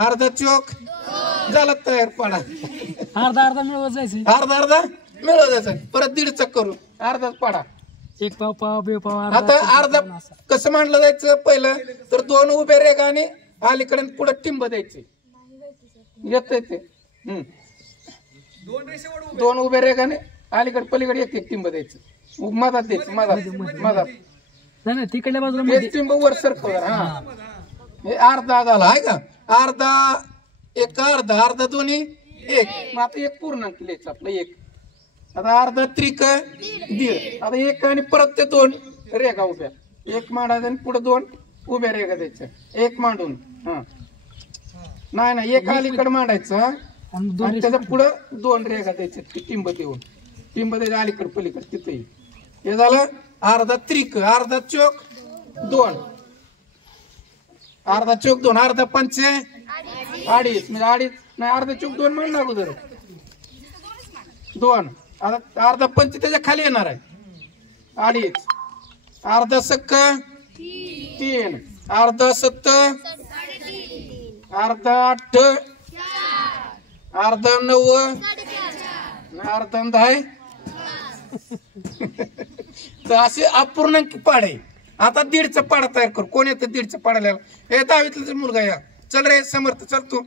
अर्धा चौक झाला तयार पाडा. अर्धा अर्धा मिळवत जायचं. अर्धा अर्धा मिळवत जायचं. परत 1.5 करून अर्धाच पाडा. एक पाव पाव बे पाव. आता अर्धा कसं मांडलं जायचं पहिलं तर 2 उभे रेगा आणि अलीकडे पुढे टिंब द्यायचे. येत ते 2 उभे रेगाने अलीकडे पलीकडे एक टिंब द्यायचं. मधात द्यायचं. मधात नाही तिकडल्या बाजूला टिंब वर सरकव. हा हे अर्धा झाला आहे का. अर्धा एक अर्धा दोन्ही एक. मग आता एक पूर्णांक लिहायचं आपलं एक. आता अर्धा त्रिक 1.5. आता एक आणि परत ते 2 रेगा उभ्या. एक मांडायचं आणि पुढे 2 उभ्या रेगा द्यायच्या. एक मांडून हा नाही एक अलीकडे मांडायचं आणि त्याच्या पुढे 2 रेगा द्यायचे. टिंब देऊन टिंब द्यायचं अलीकडे पलीकडे तिथे. हे झालं अर्धा त्रिक. अर्धा चौक 2. अर्धा चौक 2. अर्धा पंचे 2.5 म्हणजे 2.5 नाही. अर्धा चौक 2 म्हणून अगोदर 2. आता अर्धा पंच त्याच्या खाली येणार आहे 2.5. अर्धा सक्क 3. अर्धा 7. अर्धा 8. अर्धा 9. अर्धा 10. तर असे अपूर्णांक पाडे. आता 1.5चा पाडा तयार कर. कोण येतं 1.5चा पाडायला. हे 10वीतला मुलगा या. चल रे समर्थ चल तू.